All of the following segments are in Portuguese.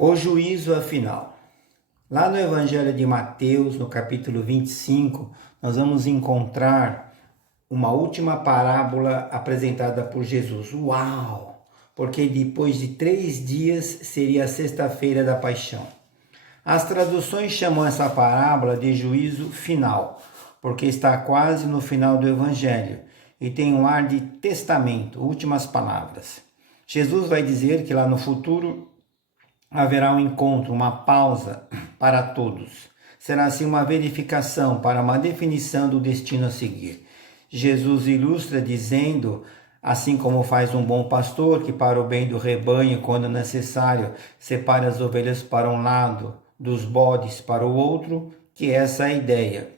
O juízo afinal. Lá no Evangelho de Mateus, no capítulo 25, nós vamos encontrar uma última parábola apresentada por Jesus. Uau! Porque depois de 3 dias seria a sexta-feira da paixão. As traduções chamam essa parábola de juízo final, porque está quase no final do Evangelho e tem um ar de testamento, últimas palavras. Jesus vai dizer que lá no futuro haverá um encontro, uma pausa para todos. Será assim uma verificação para uma definição do destino a seguir. Jesus ilustra dizendo, assim como faz um bom pastor que para o bem do rebanho, quando necessário, separa as ovelhas para um lado, dos bodes para o outro, que essa é a ideia.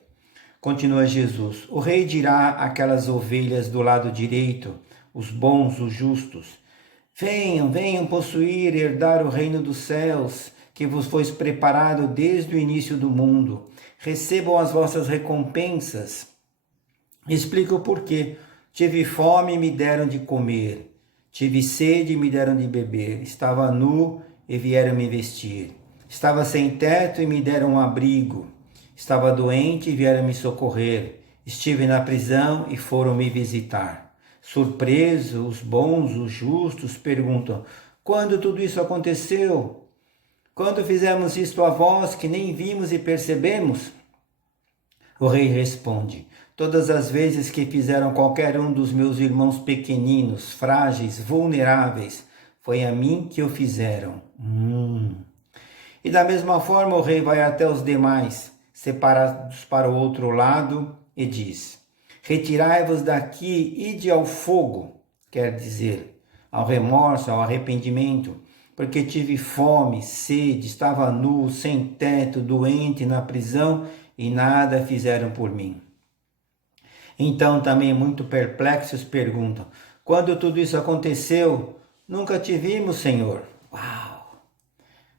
Continua Jesus, o rei dirá àquelas ovelhas do lado direito, os bons, os justos, venham, venham possuir e herdar o reino dos céus, que vos foi preparado desde o início do mundo. Recebam as vossas recompensas. Explico o porquê. Tive fome e me deram de comer. Tive sede e me deram de beber. Estava nu e vieram me vestir. Estava sem teto e me deram um abrigo. Estava doente e vieram me socorrer. Estive na prisão e foram me visitar. Surpreso, os bons, os justos perguntam, quando tudo isso aconteceu? Quando fizemos isto a vós, que nem vimos e percebemos? O rei responde, todas as vezes que fizeram qualquer um dos meus irmãos pequeninos, frágeis, vulneráveis, foi a mim que o fizeram. E da mesma forma o rei vai até os demais, separados para o outro lado, e diz, retirai-vos daqui, ide ao fogo, quer dizer, ao remorso, ao arrependimento, porque tive fome, sede, estava nu, sem teto, doente, na prisão, e nada fizeram por mim. Então também muito perplexos perguntam, quando tudo isso aconteceu, nunca te vimos, Senhor. Uau!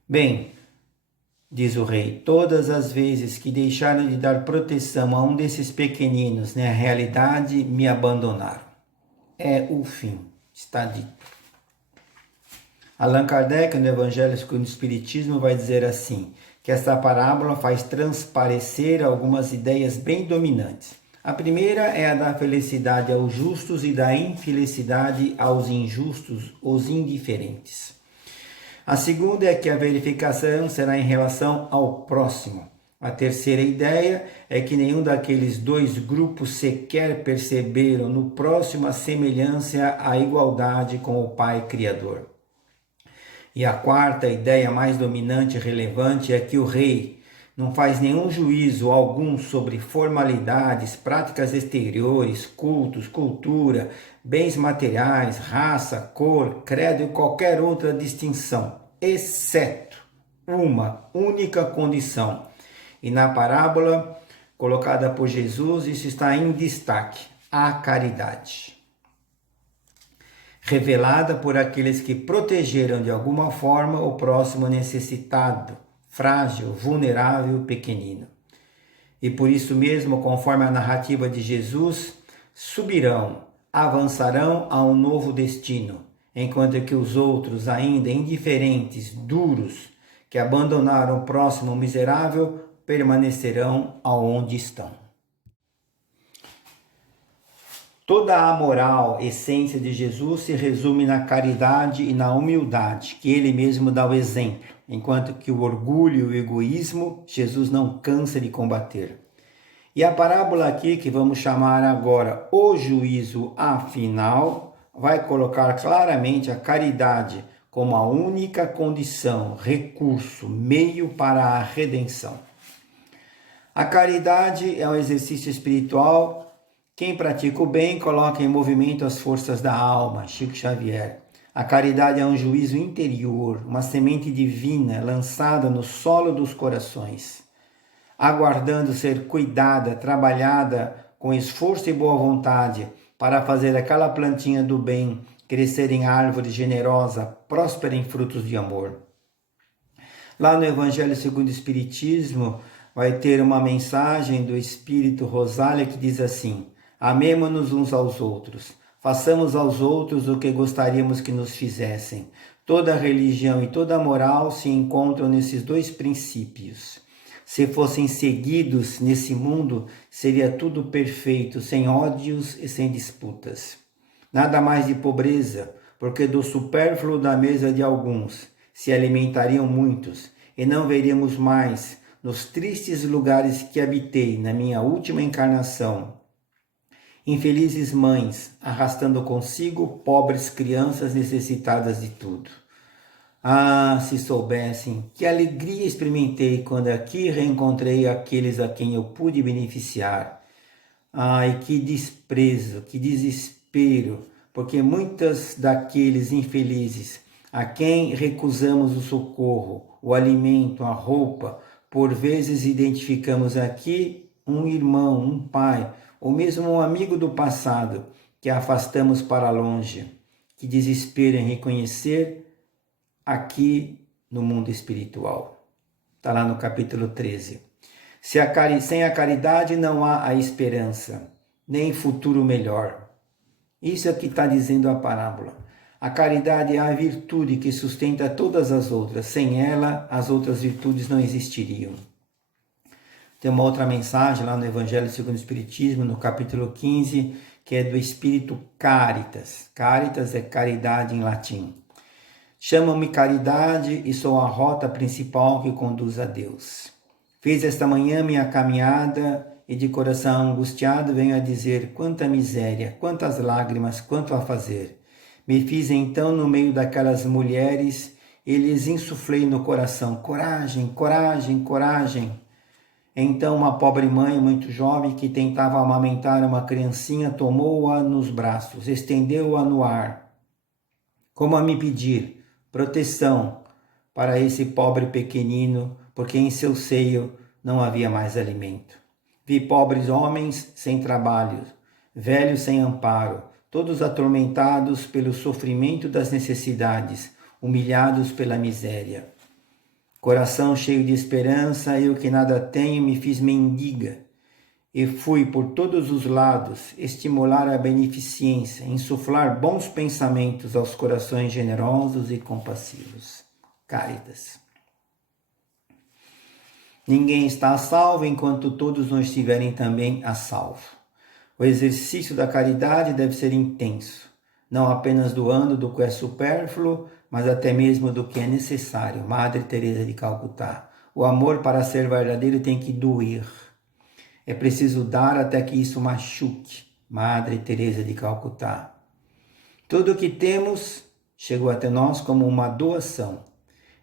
Bem, diz o rei, todas as vezes que deixaram de dar proteção a um desses pequeninos, na realidade me abandonaram. É o fim, está dito. Allan Kardec, no Evangelho segundo o Espiritismo, vai dizer assim, que esta parábola faz transparecer algumas ideias bem dominantes. A primeira é a da felicidade aos justos e da infelicidade aos injustos, os indiferentes. A segunda é que a verificação será em relação ao próximo. A terceira ideia é que nenhum daqueles dois grupos sequer perceberam no próximo a semelhança, a igualdade com o Pai Criador. E a quarta ideia mais dominante e relevante é que o rei não faz nenhum juízo algum sobre formalidades, práticas exteriores, cultos, cultura, bens materiais, raça, cor, credo e qualquer outra distinção, exceto uma única condição. E na parábola colocada por Jesus, isso está em destaque, a caridade. Revelada por aqueles que protegeram de alguma forma o próximo necessitado, frágil, vulnerável, pequenino. E por isso mesmo, conforme a narrativa de Jesus, subirão, avançarão a um novo destino, enquanto que os outros, ainda indiferentes, duros, que abandonaram o próximo miserável, permanecerão aonde estão. Toda a moral, essência de Jesus se resume na caridade e na humildade, que ele mesmo dá o exemplo, enquanto que o orgulho e o egoísmo, Jesus não cansa de combater. E a parábola aqui, que vamos chamar agora o juízo afinal, vai colocar claramente a caridade como a única condição, recurso, meio para a redenção. A caridade é um exercício espiritual. Quem pratica o bem coloca em movimento as forças da alma, Chico Xavier. A caridade é um juízo interior, uma semente divina lançada no solo dos corações, aguardando ser cuidada, trabalhada com esforço e boa vontade para fazer aquela plantinha do bem crescer em árvore generosa, próspera em frutos de amor. Lá no Evangelho segundo o Espiritismo vai ter uma mensagem do Espírito Rosália que diz assim, amemo-nos uns aos outros, façamos aos outros o que gostaríamos que nos fizessem. Toda religião e toda moral se encontram nesses dois princípios. Se fossem seguidos nesse mundo, seria tudo perfeito, sem ódios e sem disputas. Nada mais de pobreza, porque do supérfluo da mesa de alguns se alimentariam muitos, e não veríamos mais, nos tristes lugares que habitei na minha última encarnação, infelizes mães arrastando consigo pobres crianças necessitadas de tudo. Ah, se soubessem que alegria experimentei quando aqui reencontrei aqueles a quem eu pude beneficiar. Ai, que desprezo, que desespero, porque muitos daqueles infelizes a quem recusamos o socorro, o alimento, a roupa, por vezes identificamos aqui um irmão, um pai, ou mesmo um amigo do passado, que afastamos para longe. Que desespero em reconhecer aqui no mundo espiritual. Está lá no capítulo 13. Sem a caridade não há a esperança, nem futuro melhor. Isso é o que está dizendo a parábola. A caridade é a virtude que sustenta todas as outras. Sem ela, as outras virtudes não existiriam. Tem uma outra mensagem lá no Evangelho segundo o Espiritismo, no capítulo 15, que é do Espírito Caritas. Caritas é caridade em latim. Chamam-me caridade e sou a rota principal que conduz a Deus. Fiz esta manhã minha caminhada e de coração angustiado venho a dizer quanta miséria, quantas lágrimas, quanto a fazer. Me fiz então no meio daquelas mulheres e lhes insuflei no coração, coragem, coragem, coragem. Então uma pobre mãe muito jovem que tentava amamentar uma criancinha tomou-a nos braços, estendeu-a no ar, como a me pedir proteção para esse pobre pequenino, porque em seu seio não havia mais alimento. Vi pobres homens sem trabalho, velhos sem amparo, todos atormentados pelo sofrimento das necessidades, humilhados pela miséria. Coração cheio de esperança, eu que nada tenho me fiz mendiga e fui por todos os lados estimular a beneficência, insuflar bons pensamentos aos corações generosos e compassivos. Caritas. Ninguém está a salvo enquanto todos não estiverem também a salvo. O exercício da caridade deve ser intenso, não apenas doando do que é supérfluo, mas até mesmo do que é necessário. Madre Teresa de Calcutá. O amor, para ser verdadeiro, tem que doer. É preciso dar até que isso machuque. Madre Teresa de Calcutá. Tudo o que temos chegou até nós como uma doação.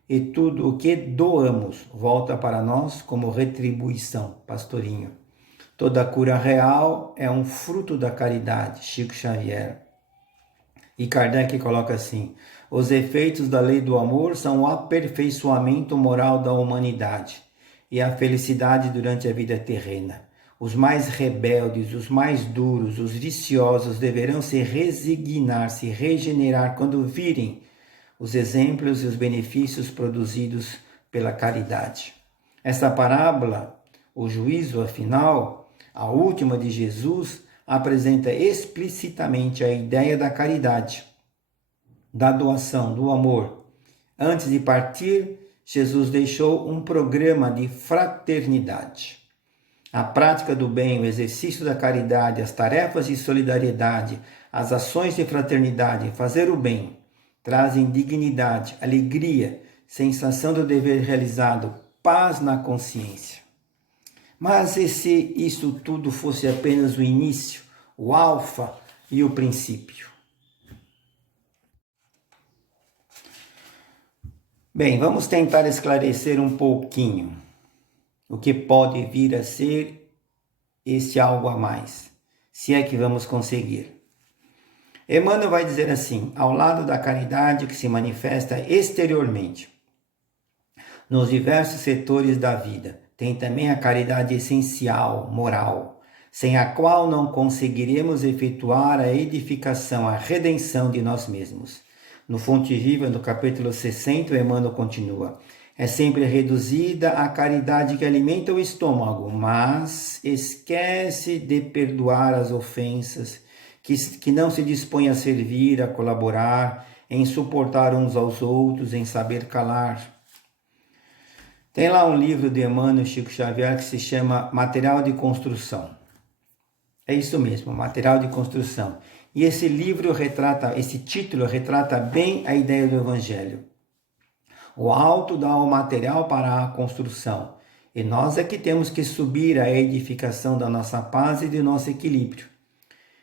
E tudo o que doamos volta para nós como retribuição. Pastorinho. Toda cura real é um fruto da caridade. Chico Xavier. E Kardec coloca assim: os efeitos da lei do amor são o aperfeiçoamento moral da humanidade e a felicidade durante a vida terrena. Os mais rebeldes, os mais duros, os viciosos deverão se resignar, se regenerar quando virem os exemplos e os benefícios produzidos pela caridade. Essa parábola, o juízo afinal, a última de Jesus, apresenta explicitamente a ideia da caridade, da doação, do amor. Antes de partir, Jesus deixou um programa de fraternidade. A prática do bem, o exercício da caridade, as tarefas de solidariedade, as ações de fraternidade, fazer o bem, trazem dignidade, alegria, sensação do dever realizado, paz na consciência. Mas e se isso tudo fosse apenas o início, o alfa e o princípio? Bem, vamos tentar esclarecer um pouquinho o que pode vir a ser esse algo a mais, se é que vamos conseguir. Emmanuel vai dizer assim: ao lado da caridade que se manifesta exteriormente, nos diversos setores da vida, tem também a caridade essencial, moral, sem a qual não conseguiremos efetuar a edificação, a redenção de nós mesmos. No Fonte Viva, no capítulo 60, Emmanuel continua: é sempre reduzida a caridade que alimenta o estômago, mas esquece de perdoar as ofensas, que não se dispõe a servir, a colaborar, em suportar uns aos outros, em saber calar. Tem lá um livro de Emmanuel Chico Xavier que se chama Material de Construção. É isso mesmo, Material de Construção. E esse livro esse título retrata bem a ideia do Evangelho. O alto dá o material para a construção, e nós é que temos que subir a edificação da nossa paz e do nosso equilíbrio.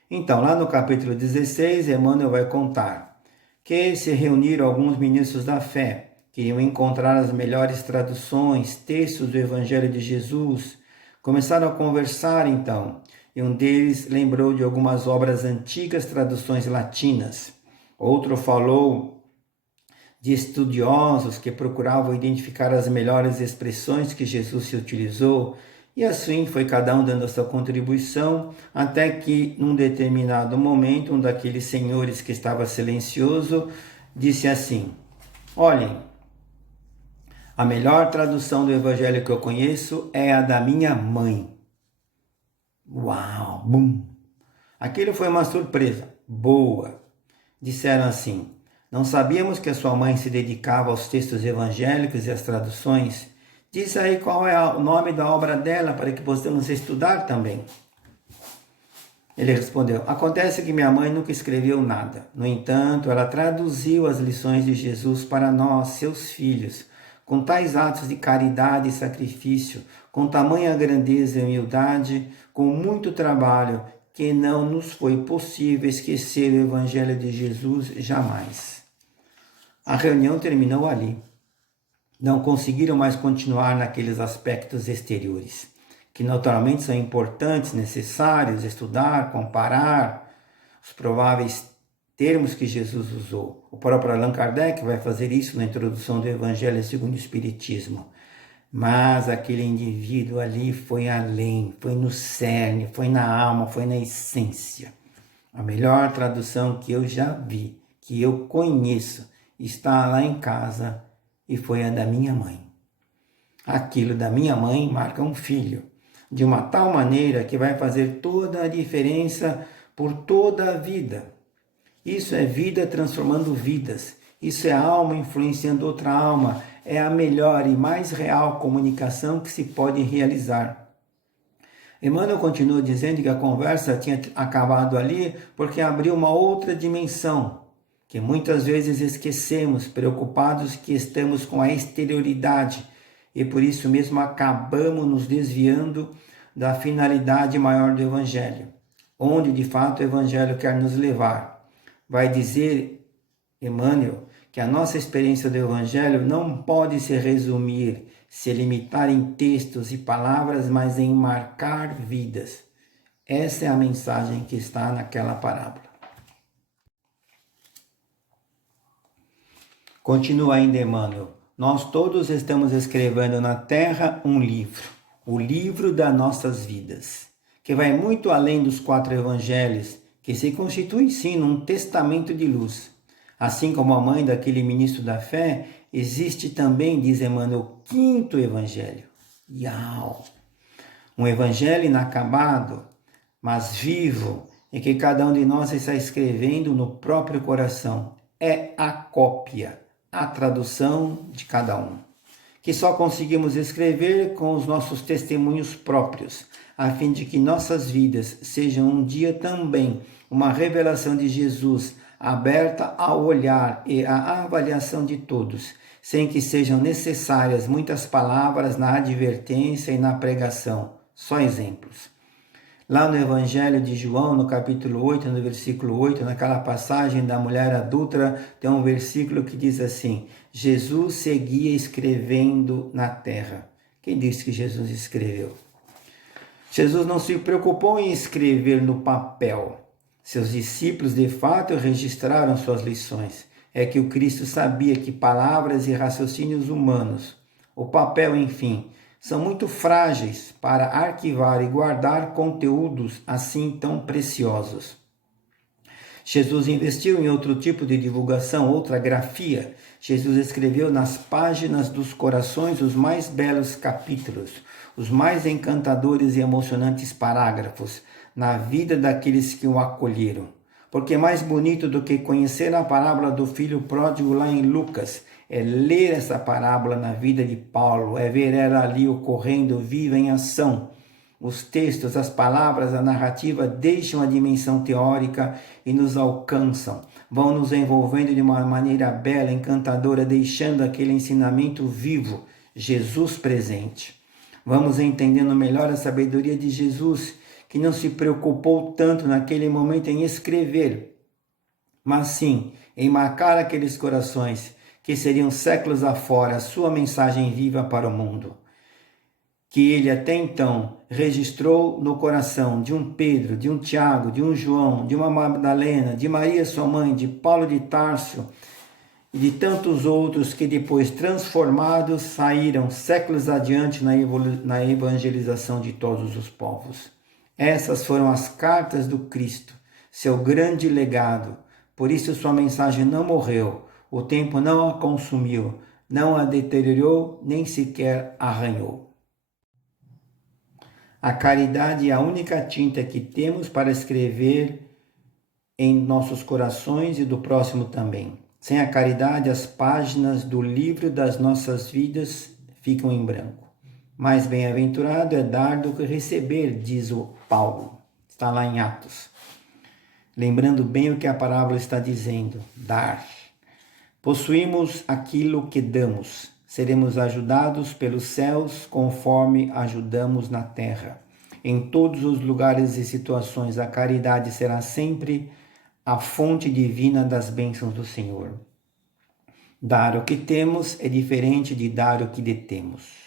Então, lá no capítulo 16, Emmanuel vai contar que se reuniram alguns ministros da fé, queriam encontrar as melhores traduções, textos do Evangelho de Jesus. Começaram a conversar então, e um deles lembrou de algumas obras antigas, traduções latinas. Outro falou de estudiosos que procuravam identificar as melhores expressões que Jesus se utilizou, e assim foi cada um dando a sua contribuição, até que, num determinado momento, um daqueles senhores que estava silencioso disse assim: olhem, a melhor tradução do Evangelho que eu conheço é a da minha mãe. Uau! Bum! Aquilo foi uma surpresa boa. Disseram assim: não sabíamos que a sua mãe se dedicava aos textos evangélicos e às traduções. Diz aí qual é o nome da obra dela para que possamos estudar também. Ele respondeu: acontece que minha mãe nunca escreveu nada. No entanto, ela traduziu as lições de Jesus para nós, seus filhos, com tais atos de caridade e sacrifício, com tamanha grandeza e humildade, com muito trabalho, que não nos foi possível esquecer o Evangelho de Jesus jamais. A reunião terminou ali. Não conseguiram mais continuar naqueles aspectos exteriores, que naturalmente são importantes, necessários, estudar, comparar os prováveis termos que Jesus usou. O próprio Allan Kardec vai fazer isso na introdução do Evangelho segundo o Espiritismo. Mas aquele indivíduo ali foi além, foi no cerne, foi na alma, foi na essência. A melhor tradução que eu já vi, que eu conheço, está lá em casa e foi a da minha mãe. Aquilo da minha mãe marca um filho, de uma tal maneira que vai fazer toda a diferença por toda a vida. Isso é vida transformando vidas. Isso é alma influenciando outra alma. É a melhor e mais real comunicação que se pode realizar. Emmanuel continua dizendo que a conversa tinha acabado ali porque abriu uma outra dimensão, que muitas vezes esquecemos, preocupados que estamos com a exterioridade, e por isso mesmo acabamos nos desviando da finalidade maior do Evangelho, onde de fato o Evangelho quer nos levar. Vai dizer Emmanuel que a nossa experiência do Evangelho não pode se resumir, se limitar em textos e palavras, mas em marcar vidas. Essa é a mensagem que está naquela parábola. Continua ainda Emmanuel: nós todos estamos escrevendo na Terra um livro, o livro das nossas vidas, que vai muito além dos 4 evangelhos, que se constitui sim num testamento de luz. Assim como a mãe daquele ministro da fé, existe também, diz Emmanuel, o 5º evangelho. Iau! Um evangelho inacabado, mas vivo, e que cada um de nós está escrevendo no próprio coração. É a cópia, a tradução de cada um, que só conseguimos escrever com os nossos testemunhos próprios, a fim de que nossas vidas sejam um dia também uma revelação de Jesus, aberta ao olhar e à avaliação de todos, sem que sejam necessárias muitas palavras na advertência e na pregação, só exemplos. Lá no Evangelho de João, no capítulo 8, no versículo 8, naquela passagem da mulher adúltera, tem um versículo que diz assim: Jesus seguia escrevendo na terra. Quem disse que Jesus escreveu? Jesus não se preocupou em escrever no papel. Seus discípulos, de fato, registraram suas lições. É que o Cristo sabia que palavras e raciocínios humanos, o papel, enfim, são muito frágeis para arquivar e guardar conteúdos assim tão preciosos. Jesus investiu em outro tipo de divulgação, outra grafia. Jesus escreveu nas páginas dos corações os mais belos capítulos, os mais encantadores e emocionantes parágrafos na vida daqueles que o acolheram. Porque mais bonito do que conhecer a parábola do filho pródigo lá em Lucas é ler essa parábola na vida de Paulo, é ver ela ali ocorrendo, viva em ação. Os textos, as palavras, a narrativa deixam a dimensão teórica e nos alcançam, vão nos envolvendo de uma maneira bela, encantadora, deixando aquele ensinamento vivo, Jesus presente. Vamos entendendo melhor a sabedoria de Jesus, que não se preocupou tanto naquele momento em escrever, mas sim em marcar aqueles corações que seriam séculos afora a sua mensagem viva para o mundo, que ele até então registrou no coração de um Pedro, de um Tiago, de um João, de uma Madalena, de Maria sua mãe, de Paulo de Tarso e de tantos outros que depois transformados saíram séculos adiante na evangelização de todos os povos. Essas foram as cartas do Cristo, seu grande legado. Por isso sua mensagem não morreu, o tempo não a consumiu, não a deteriorou, nem sequer arranhou. A caridade é a única tinta que temos para escrever em nossos corações e do próximo também. Sem a caridade, as páginas do livro das nossas vidas ficam em branco. Mais bem-aventurado é dar do que receber, diz o Paulo. Está lá em Atos. Lembrando bem o que a parábola está dizendo, dar. Possuímos aquilo que damos. Seremos ajudados pelos céus conforme ajudamos na terra. Em todos os lugares e situações, a caridade será sempre a fonte divina das bênçãos do Senhor. Dar o que temos é diferente de dar o que detemos.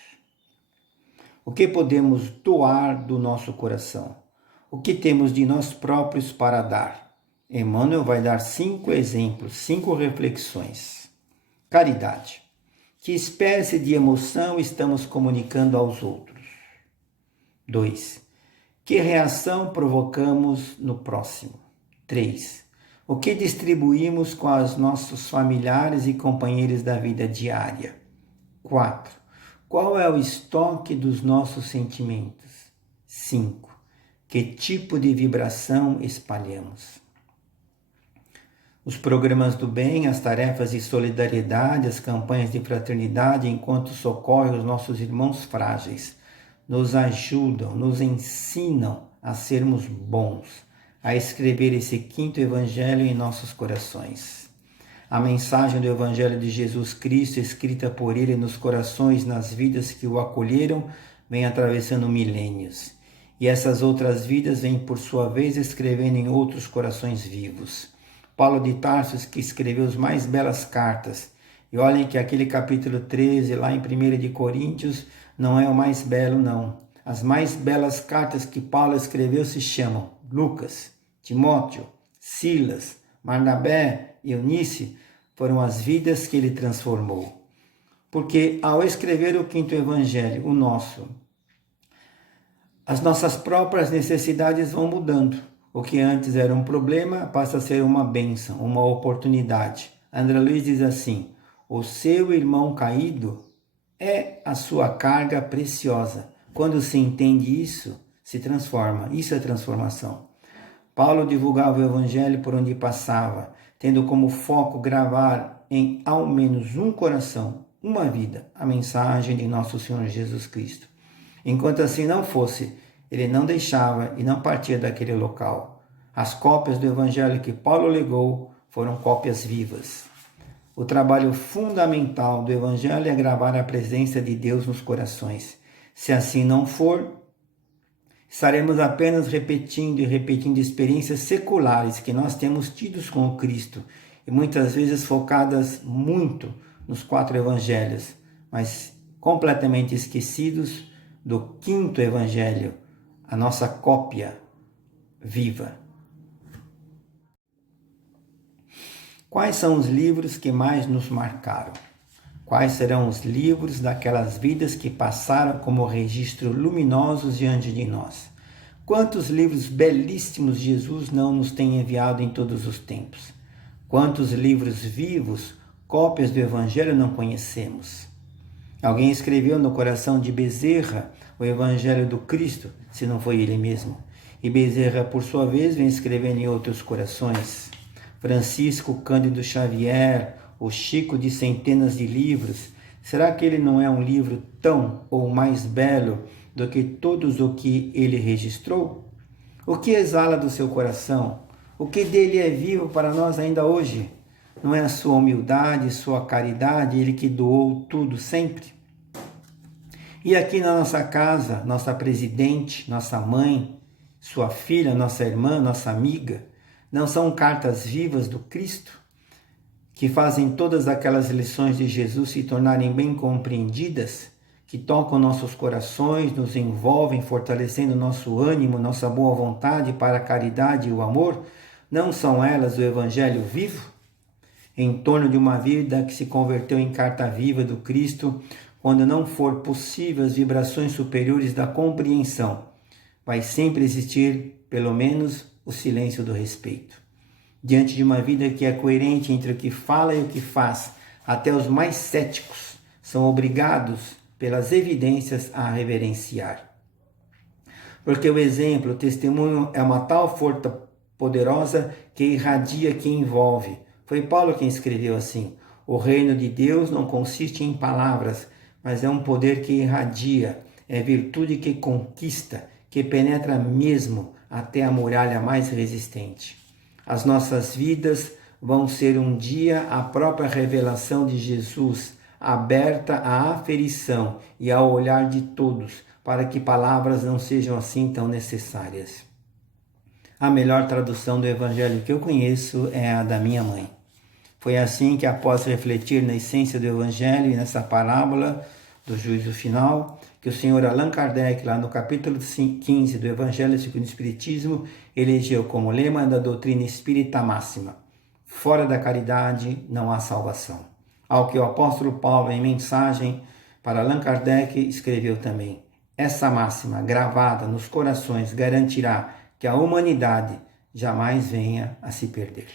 O que podemos doar do nosso coração? O que temos de nós próprios para dar? Emmanuel vai dar 5 exemplos, 5 reflexões. Caridade. Que espécie de emoção estamos comunicando aos outros? 2. Que reação provocamos no próximo? 3. O que distribuímos com os nossos familiares e companheiros da vida diária? 4. Qual é o estoque dos nossos sentimentos? 5. Que tipo de vibração espalhamos? Os programas do bem, as tarefas de solidariedade, as campanhas de fraternidade, enquanto socorrem os nossos irmãos frágeis, nos ajudam, nos ensinam a sermos bons, a escrever esse 5º Evangelho em nossos corações. A mensagem do Evangelho de Jesus Cristo, escrita por Ele nos corações, nas vidas que o acolheram, vem atravessando milênios. E essas outras vidas vêm, por sua vez, escrevendo em outros corações vivos. Paulo de Tarso, que escreveu as mais belas cartas. E olhem que aquele capítulo 13, lá em 1 de Coríntios, não é o mais belo, não. As mais belas cartas que Paulo escreveu se chamam Lucas, Timóteo, Silas, Barnabé e Eunice, foram as vidas que ele transformou. Porque ao escrever o 5º Evangelho, o nosso, as nossas próprias necessidades vão mudando. O que antes era um problema passa a ser uma bênção, uma oportunidade. André Luiz diz assim: o seu irmão caído é a sua carga preciosa. Quando se entende isso, se transforma. Isso é transformação. Paulo divulgava o Evangelho por onde passava, tendo como foco gravar em ao menos um coração, uma vida, a mensagem de nosso Senhor Jesus Cristo. Enquanto assim não fosse, ele não deixava e não partia daquele local. As cópias do Evangelho que Paulo legou foram cópias vivas. O trabalho fundamental do Evangelho é gravar a presença de Deus nos corações. Se assim não for, estaremos apenas repetindo experiências seculares que nós temos tidos com o Cristo e muitas vezes focadas muito nos 4 Evangelhos, mas completamente esquecidos do 5º Evangelho, a nossa cópia viva. Quais são os livros que mais nos marcaram? Quais serão os livros daquelas vidas que passaram como registro luminosos diante de nós? Quantos livros belíssimos Jesus não nos tem enviado em todos os tempos? Quantos livros vivos, cópias do Evangelho, não conhecemos? Alguém escreveu no coração de Bezerra o Evangelho do Cristo, se não foi ele mesmo. E Bezerra, por sua vez, vem escrevendo em outros corações. Francisco Cândido Xavier, o Chico de centenas de livros. Será que ele não é um livro tão ou mais belo do que todos o que ele registrou? O que exala do seu coração? O que dele é vivo para nós ainda hoje? Não é a sua humildade, sua caridade, ele que doou tudo sempre? E aqui na nossa casa, nossa presidente, nossa mãe, sua filha, nossa irmã, nossa amiga, não são cartas vivas do Cristo, que fazem todas aquelas lições de Jesus se tornarem bem compreendidas, que tocam nossos corações, nos envolvem, fortalecendo nosso ânimo, nossa boa vontade para a caridade e o amor? Não são elas o Evangelho vivo? Em torno de uma vida que se converteu em carta viva do Cristo, quando não for possível as vibrações superiores da compreensão, vai sempre existir, pelo menos, o silêncio do respeito. Diante de uma vida que é coerente entre o que fala e o que faz, até os mais céticos são obrigados, pelas evidências, a reverenciar. Porque o exemplo, o testemunho é uma tal força poderosa que irradia, que envolve. Foi Paulo quem escreveu assim: o reino de Deus não consiste em palavras, mas é um poder que irradia, é virtude que conquista, que penetra mesmo até a muralha mais resistente. As nossas vidas vão ser um dia a própria revelação de Jesus, aberta à aferição e ao olhar de todos, para que palavras não sejam assim tão necessárias. A melhor tradução do Evangelho que eu conheço é a da minha mãe. Foi assim que, após refletir na essência do Evangelho e nessa parábola do juízo final, que o senhor Allan Kardec, lá no capítulo 15 do Evangelho segundo o Espiritismo, elegeu como lema da doutrina espírita máxima: fora da caridade não há salvação. Ao que o apóstolo Paulo, em mensagem para Allan Kardec, escreveu também: essa máxima, gravada nos corações, garantirá que a humanidade jamais venha a se perder.